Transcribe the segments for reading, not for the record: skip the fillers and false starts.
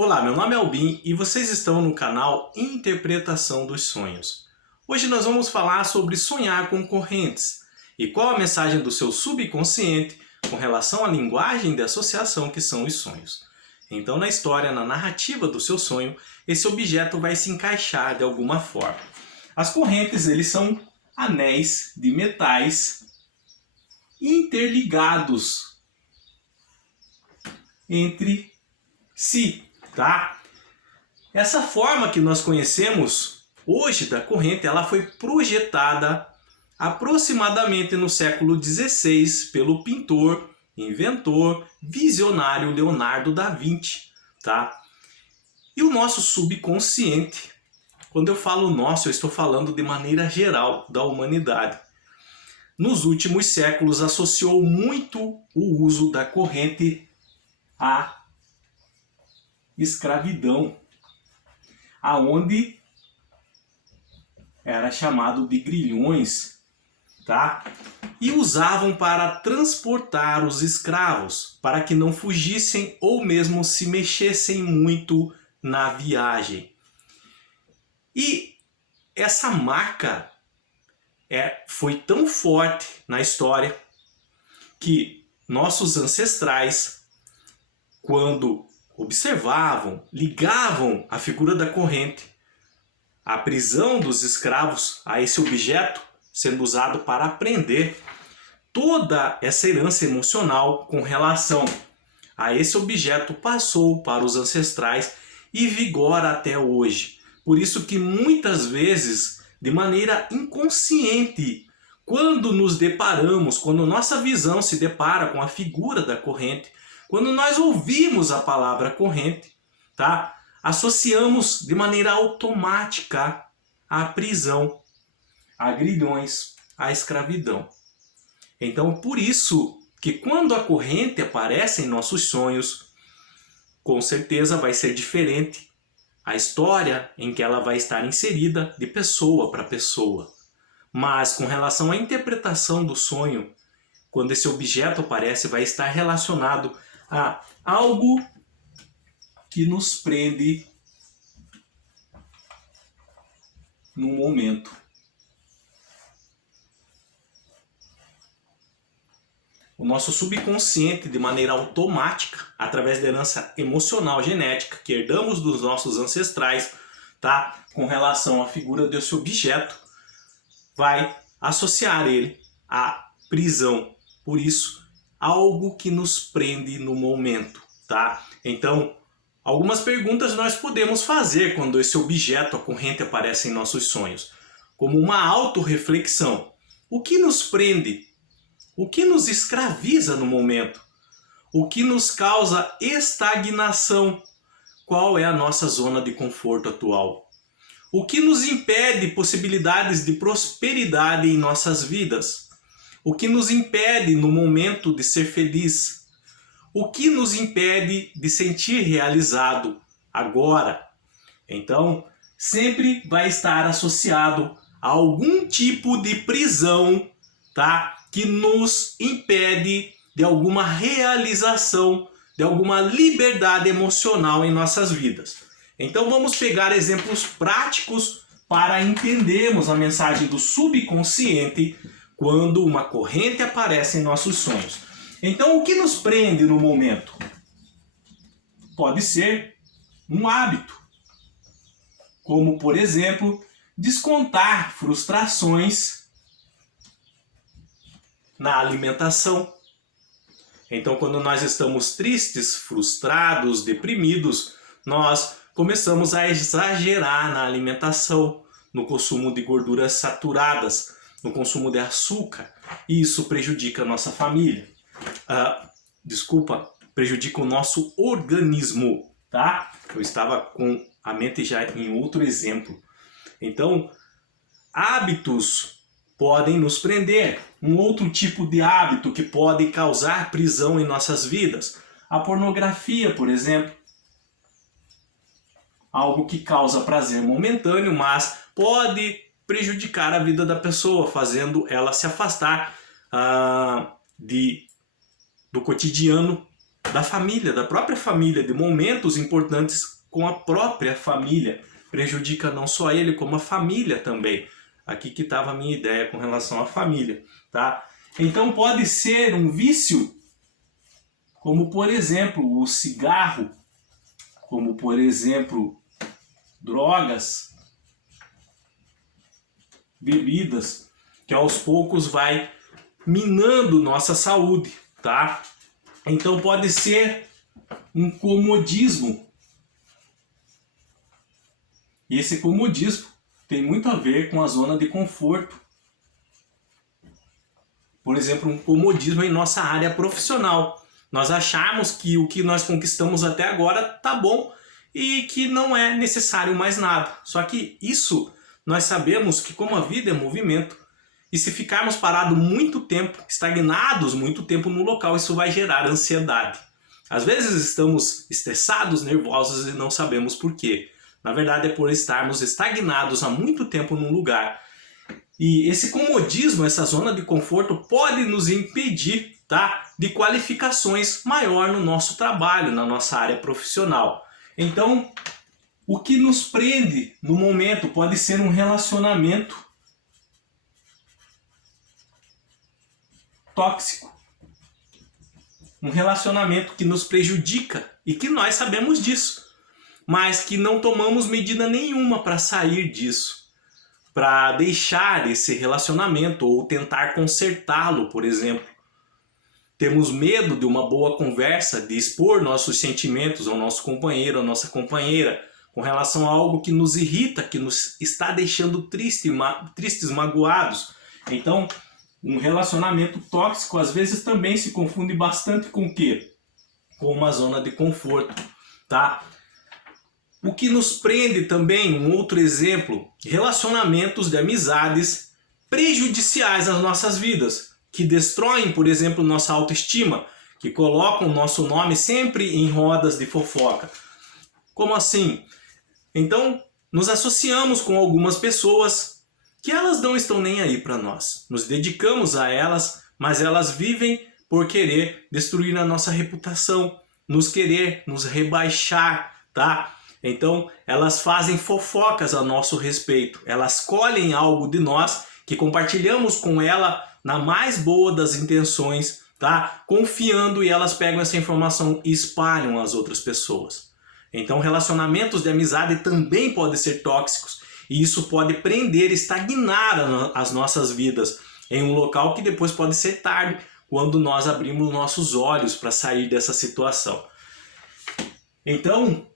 Olá, meu nome é Albin e vocês estão no canal Interpretação dos Sonhos. Hoje nós vamos falar sobre sonhar com correntes e qual a mensagem do seu subconsciente com relação à linguagem de associação que são os sonhos. Então, na história, na narrativa do seu sonho, esse objeto vai se encaixar de alguma forma. As correntes, eles são anéis de metais interligados entre si. Tá? Essa forma que nós conhecemos hoje da corrente, ela foi projetada aproximadamente no século XVI pelo pintor, inventor, visionário Leonardo da Vinci. Tá? E o nosso subconsciente, quando eu falo nosso, eu estou falando de maneira geral da humanidade. Nos últimos séculos associou muito o uso da corrente à escravidão, aonde era chamado de grilhões, tá? E usavam para transportar os escravos, para que não fugissem ou mesmo se mexessem muito na viagem. E essa marca foi tão forte na história que nossos ancestrais, quando observavam, ligavam a figura da corrente, a prisão dos escravos a esse objeto sendo usado para aprender toda essa herança emocional com relação a esse objeto passou para os ancestrais e vigora até hoje. Por isso que muitas vezes, de maneira inconsciente, quando nos deparamos, quando nossa visão se depara com a figura da corrente, quando nós ouvimos a palavra corrente, tá? Associamos de maneira automática à prisão, a grilhões, à escravidão. Então, por isso que quando a corrente aparece em nossos sonhos, com certeza vai ser diferente a história em que ela vai estar inserida de pessoa para pessoa. Mas com relação à interpretação do sonho, quando esse objeto aparece, vai estar relacionado a algo que nos prende no momento. O nosso subconsciente, de maneira automática, através da herança emocional genética que herdamos dos nossos ancestrais, tá? Com relação à figura desse objeto, vai associar ele à prisão. Por isso, algo que nos prende no momento, tá? Então, algumas perguntas nós podemos fazer quando esse objeto, a corrente, aparece em nossos sonhos. Como uma autorreflexão. O que nos prende? O que nos escraviza no momento? O que nos causa estagnação? Qual é a nossa zona de conforto atual? O que nos impede possibilidades de prosperidade em nossas vidas? O que nos impede no momento de ser feliz? O que nos impede de sentir realizado agora? Então, sempre vai estar associado a algum tipo de prisão, tá? Que nos impede de alguma realização, de alguma liberdade emocional em nossas vidas. Então, vamos pegar exemplos práticos para entendermos a mensagem do subconsciente quando uma corrente aparece em nossos sonhos. Então, o que nos prende no momento? Pode ser um hábito, como, por exemplo, descontar frustrações na alimentação. Então, quando nós estamos tristes, frustrados, deprimidos, nós começamos a exagerar na alimentação, no consumo de gorduras saturadas, no consumo de açúcar, e isso prejudica a nossa família. Prejudica o nosso organismo, tá? Eu estava com a mente já em outro exemplo. Então, hábitos podem nos prender. Um outro tipo de hábito que pode causar prisão em nossas vidas. A pornografia, por exemplo. Algo que causa prazer momentâneo, mas pode prejudicar a vida da pessoa, fazendo ela se afastar do cotidiano da família, da própria família, de momentos importantes com a própria família. Prejudica não só ele, como a família também. Aqui que estava a minha ideia com relação à família, tá? Então pode ser um vício, como por exemplo o cigarro, como por exemplo drogas, bebidas, que aos poucos vai minando nossa saúde, tá? Então pode ser um comodismo. E esse comodismo tem muito a ver com a zona de conforto. Por exemplo, um comodismo em nossa área profissional. Nós achamos que o que nós conquistamos até agora tá bom e que não é necessário mais nada. Só que isso nós sabemos que como a vida é movimento, e se ficarmos parados muito tempo, estagnados muito tempo no local, isso vai gerar ansiedade. Às vezes estamos estressados, nervosos e não sabemos por quê. Na verdade é por estarmos estagnados há muito tempo num lugar. E esse comodismo, essa zona de conforto pode nos impedir, tá, de qualificações maior no nosso trabalho, na nossa área profissional. Então, o que nos prende no momento pode ser um relacionamento tóxico. Um relacionamento que nos prejudica e que nós sabemos disso, mas que não tomamos medida nenhuma para sair disso, para deixar esse relacionamento ou tentar consertá-lo, por exemplo. Temos medo de uma boa conversa, de expor nossos sentimentos ao nosso companheiro, à nossa companheira, com relação a algo que nos irrita, que nos está deixando tristes, magoados. Então, um relacionamento tóxico às vezes também se confunde bastante com o quê? Com uma zona de conforto, tá? O que nos prende também, um outro exemplo, relacionamentos de amizades prejudiciais às nossas vidas, que destroem, por exemplo, nossa autoestima, que colocam o nosso nome sempre em rodas de fofoca. Como assim? Então, nos associamos com algumas pessoas que elas não estão nem aí para nós. Nos dedicamos a elas, mas elas vivem por querer destruir a nossa reputação, nos rebaixar, tá? Então, elas fazem fofocas a nosso respeito. Elas colhem algo de nós que compartilhamos com ela na mais boa das intenções, tá? Confiando, e elas pegam essa informação e espalham às outras pessoas. Então, relacionamentos de amizade também podem ser tóxicos. E isso pode prender, estagnar as nossas vidas em um local que depois pode ser tarde, quando nós abrimos nossos olhos para sair dessa situação. Então,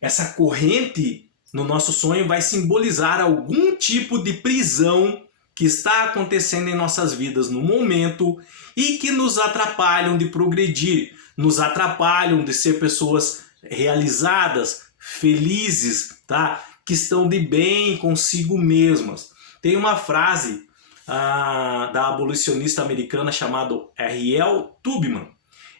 essa corrente no nosso sonho vai simbolizar algum tipo de prisão que está acontecendo em nossas vidas no momento e que nos atrapalham de progredir, nos atrapalham de ser pessoas realizadas, felizes, tá? Que estão de bem consigo mesmas. Tem uma frase da abolicionista americana chamada Harriet Tubman.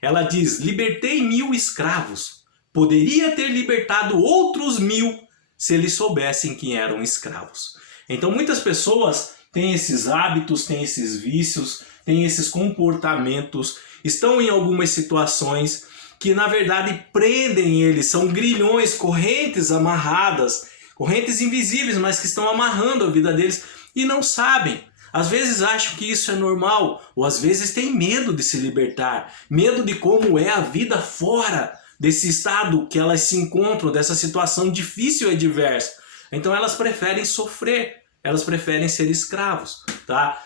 Ela diz: libertei 1000 escravos. Poderia ter libertado outros 1000 se eles soubessem que eram escravos. Então muitas pessoas têm esses hábitos, têm esses vícios, têm esses comportamentos, estão em algumas situações que na verdade prendem eles, são grilhões, correntes amarradas, correntes invisíveis, mas que estão amarrando a vida deles e não sabem. Às vezes acham que isso é normal, ou às vezes têm medo de se libertar, medo de como é a vida fora desse estado que elas se encontram, dessa situação difícil e adversa. Então elas preferem sofrer, elas preferem ser escravos, tá?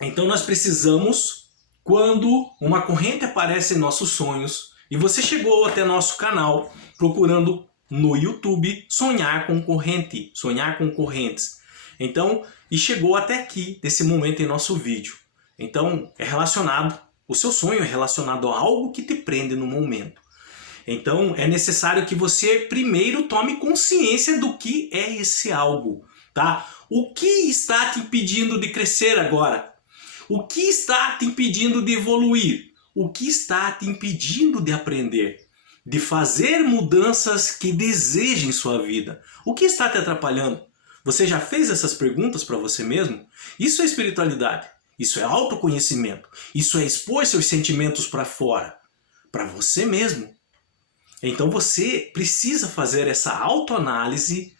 Então nós precisamos, quando uma corrente aparece em nossos sonhos, e você chegou até nosso canal procurando no YouTube sonhar com corrente, sonhar com correntes. Então, e chegou até aqui, nesse momento em nosso vídeo. Então, é relacionado, o seu sonho é relacionado a algo que te prende no momento. Então, é necessário que você primeiro tome consciência do que é esse algo, tá? O que está te impedindo de crescer agora? O que está te impedindo de evoluir? O que está te impedindo de aprender? De fazer mudanças que desejem em sua vida? O que está te atrapalhando? Você já fez essas perguntas para você mesmo? Isso é espiritualidade, isso é autoconhecimento, isso é expor seus sentimentos para fora. para você mesmo. Então você precisa fazer essa autoanálise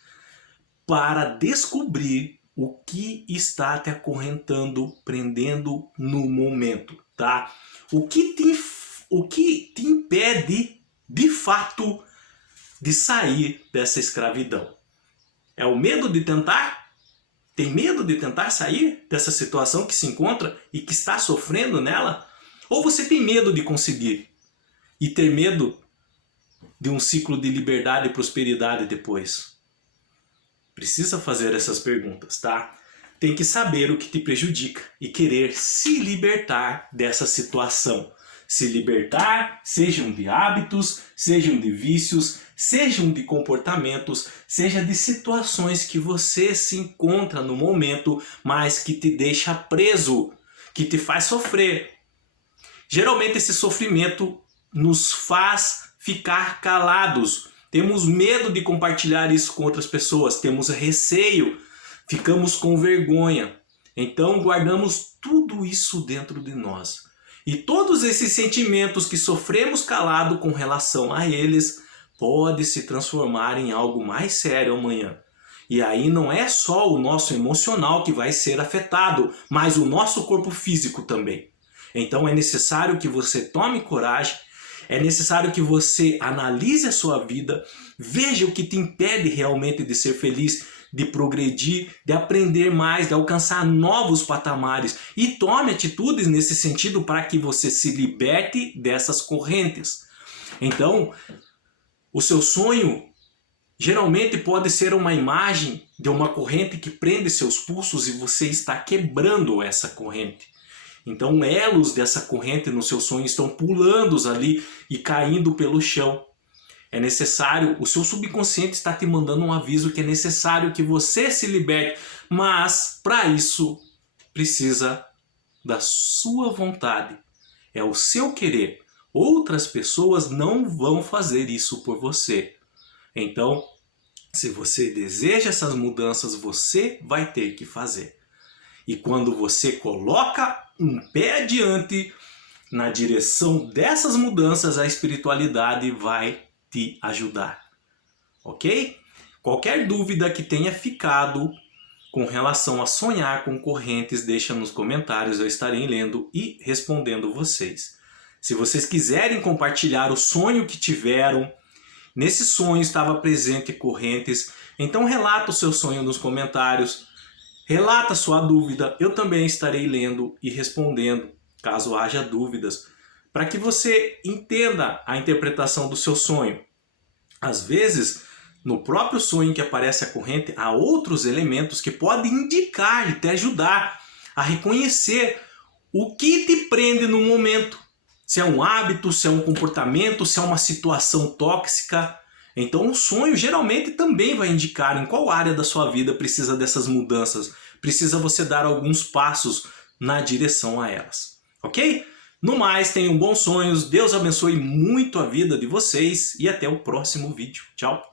para descobrir o que está te acorrentando, prendendo no momento, tá? O que te impede, de fato, de sair dessa escravidão? É o medo de tentar? Tem medo de tentar sair dessa situação que se encontra e que está sofrendo nela? Ou você tem medo de conseguir e ter medo de um ciclo de liberdade e prosperidade depois? Precisa fazer essas perguntas, tá? Tem que saber o que te prejudica e querer se libertar dessa situação. Se libertar, sejam de hábitos, sejam de vícios, sejam de comportamentos, seja de situações que você se encontra no momento, mas que te deixa preso, que te faz sofrer. Geralmente esse sofrimento nos faz ficar calados. Temos medo de compartilhar isso com outras pessoas, temos receio, ficamos com vergonha. Então guardamos tudo isso dentro de nós. E todos esses sentimentos que sofremos calado com relação a eles pode se transformar em algo mais sério amanhã. E aí não é só o nosso emocional que vai ser afetado, mas o nosso corpo físico também. Então é necessário que você tome coragem, é necessário que você analise a sua vida, veja o que te impede realmente de ser feliz, de progredir, de aprender mais, de alcançar novos patamares e tome atitudes nesse sentido para que você se liberte dessas correntes. Então, o seu sonho geralmente pode ser uma imagem de uma corrente que prende seus pulsos e você está quebrando essa corrente. Então elos dessa corrente no seu sonho estão pulando ali e caindo pelo chão. É necessário, o seu subconsciente está te mandando um aviso que é necessário que você se liberte, mas para isso precisa da sua vontade, é o seu querer. Outras pessoas não vão fazer isso por você. Então, se você deseja essas mudanças, você vai ter que fazer. E quando você coloca um pé adiante na direção dessas mudanças, a espiritualidade vai te ajudar, ok? Qualquer dúvida que tenha ficado com relação a sonhar com correntes, deixa nos comentários, eu estarei lendo e respondendo vocês. Se vocês quiserem compartilhar o sonho que tiveram, nesse sonho estava presente correntes, então relata o seu sonho nos comentários, relata a sua dúvida, eu também estarei lendo e respondendo, caso haja dúvidas, para que você entenda a interpretação do seu sonho. Às vezes, no próprio sonho que aparece a corrente, há outros elementos que podem indicar e te ajudar a reconhecer o que te prende no momento. Se é um hábito, se é um comportamento, se é uma situação tóxica. Então o sonho geralmente também vai indicar em qual área da sua vida precisa dessas mudanças. Precisa você dar alguns passos na direção a elas. Ok? No mais, tenham bons sonhos, Deus abençoe muito a vida de vocês e até o próximo vídeo. Tchau!